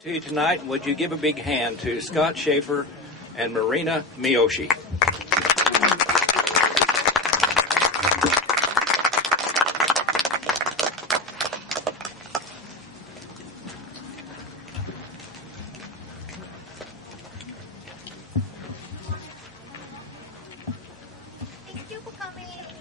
To you tonight, would you give a big hand to Scott Schaefer and Marina Miyoshi? Thank you for coming.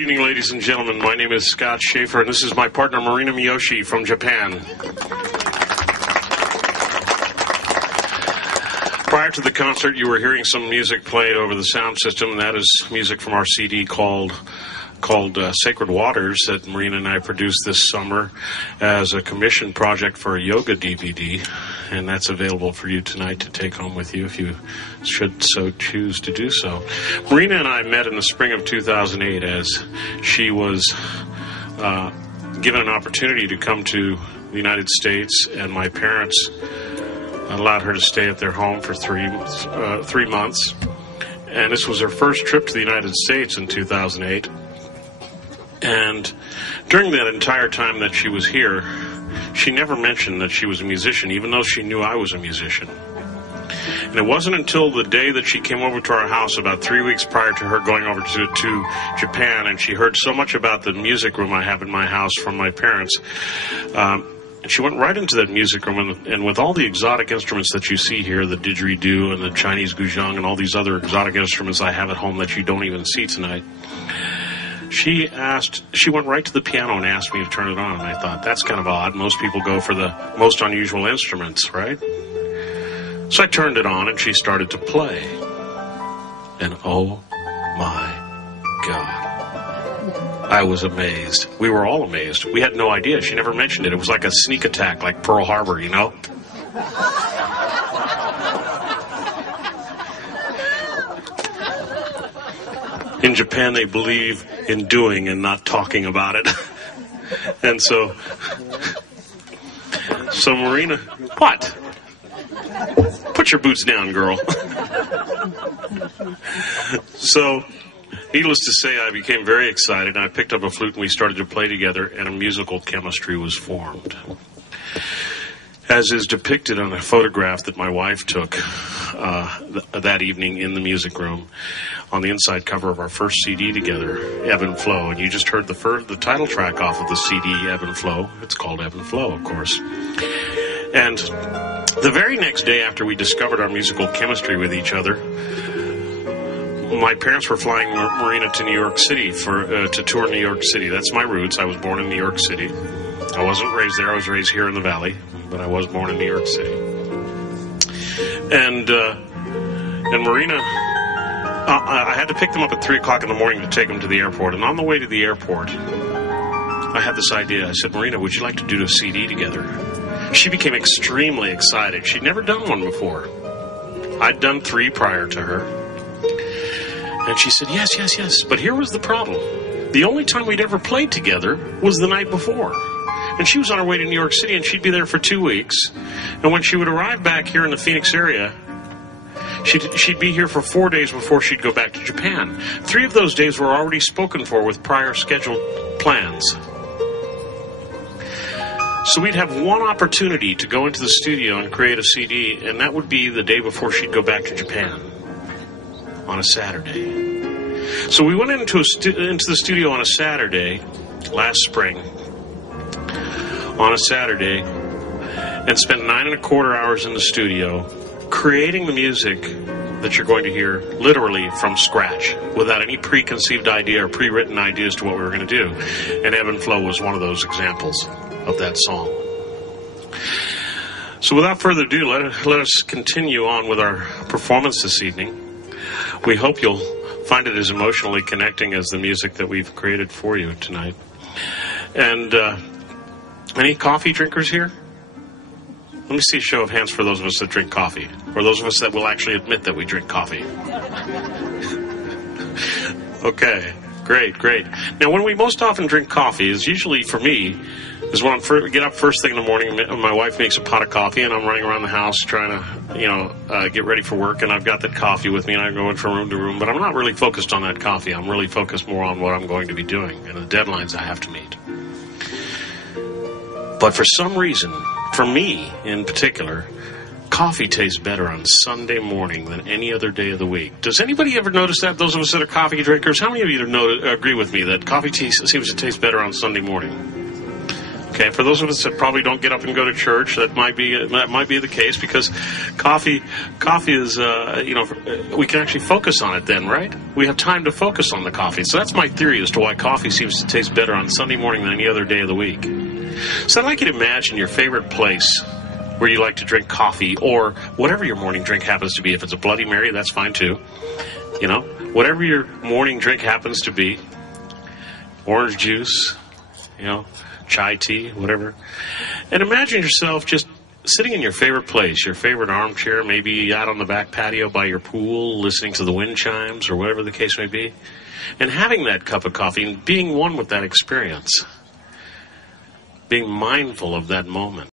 Good evening, ladies and gentlemen. My name is Scott Schaefer, and this is my partner, Marina Miyoshi from Japan. Prior to the concert, you were hearing some music played over the sound system, and that is music from our CD called Sacred Waters that Marina and I produced this summer as a commission project for a yoga DVD, and that's available for you tonight to take home with you if you should so choose to do so. Marina and I met in the spring of 2008 as she was given an opportunity to come to the United States, and my parents allowed her to stay at their home for 3 months. And this was her first trip to the United States in 2008. And during that entire time that she was here, she never mentioned that she was a musician, even though she knew I was a musician. And it wasn't until the day that she came over to our house about 3 weeks prior to her going over to Japan, and she heard so much about the music room I have in my house from my parents, and she went right into that music room, and with all the exotic instruments that you see here, the didgeridoo and the Chinese guzheng and all these other exotic instruments I have at home that you don't even see tonight, she went right to the piano and asked me to turn it on. And I thought, that's kind of odd. Most people go for the most unusual instruments, right? So I turned it on, and she started to play. And oh my God, I was amazed. We were all amazed. We had no idea. She never mentioned it. It was like a sneak attack, like Pearl Harbor, you know? In Japan, they believe in doing and not talking about it. And so Marina, what? Put your boots down, girl. So, needless to say, I became very excited. I picked up a flute and we started to play together, and a musical chemistry was formed. As is depicted on a photograph that my wife took that evening in the music room, on the inside cover of our first CD together, Ebb and Flow. And you just heard the title track off of the CD, Ebb and Flow. It's called Ebb and Flow, of course. And the very next day after we discovered our musical chemistry with each other, my parents were flying Marina to New York City to tour New York City. That's my roots. I was born in New York City. I wasn't raised there. I was raised here in the Valley, but I was born in New York City. And Marina, I had to pick them up at 3 o'clock in the morning to take them to the airport. And on the way to the airport, I had this idea. I said, Marina, would you like to do a CD together? She became extremely excited. She'd never done one before. I'd done 3 prior to her. And she said, yes. But here was the problem. The only time we'd ever played together was the night before. And she was on her way to New York City, and she'd be there for 2 weeks. And when she would arrive back here in the Phoenix area, she'd be here for 4 days before she'd go back to Japan. 3 of those days were already spoken for with prior scheduled plans. So we'd have one opportunity to go into the studio and create a CD, and that would be the day before she'd go back to Japan on a Saturday. So we went into the studio on a Saturday last spring, on a Saturday, and spent 9.25 hours in the studio creating the music that you're going to hear literally from scratch, without any preconceived idea or pre-written ideas to what we were going to do. And Ebb and Flow was one of those examples of that song. So without further ado, let us continue on with our performance this evening. We hope you'll find it as emotionally connecting as the music that we've created for you tonight. And any coffee drinkers here? Let me see a show of hands for those of us that drink coffee, or those of us that will actually admit that we drink coffee. Okay, great. Now, when we most often drink coffee is usually, for me, is when I get up first thing in the morning, and my wife makes a pot of coffee, and I'm running around the house trying to, get ready for work, and I've got that coffee with me, and I'm going from room to room, but I'm not really focused on that coffee. I'm really focused more on what I'm going to be doing and the deadlines I have to meet. But for some reason, for me in particular, coffee tastes better on Sunday morning than any other day of the week. Does anybody ever notice that? Those of us that are coffee drinkers, how many of you agree with me that coffee seems to taste better on Sunday morning? Okay, for those of us that probably don't get up and go to church, that might be the case, because coffee is we can actually focus on it then, right? We have time to focus on the coffee. So that's my theory as to why coffee seems to taste better on Sunday morning than any other day of the week. So I'd like you to imagine your favorite place where you like to drink coffee, or whatever your morning drink happens to be. If it's a Bloody Mary, that's fine too. You know, whatever your morning drink happens to be, orange juice, chai tea, whatever. And imagine yourself just sitting in your favorite place, your favorite armchair, maybe out on the back patio by your pool, listening to the wind chimes or whatever the case may be, and having that cup of coffee and being one with that experience, being mindful of that moment.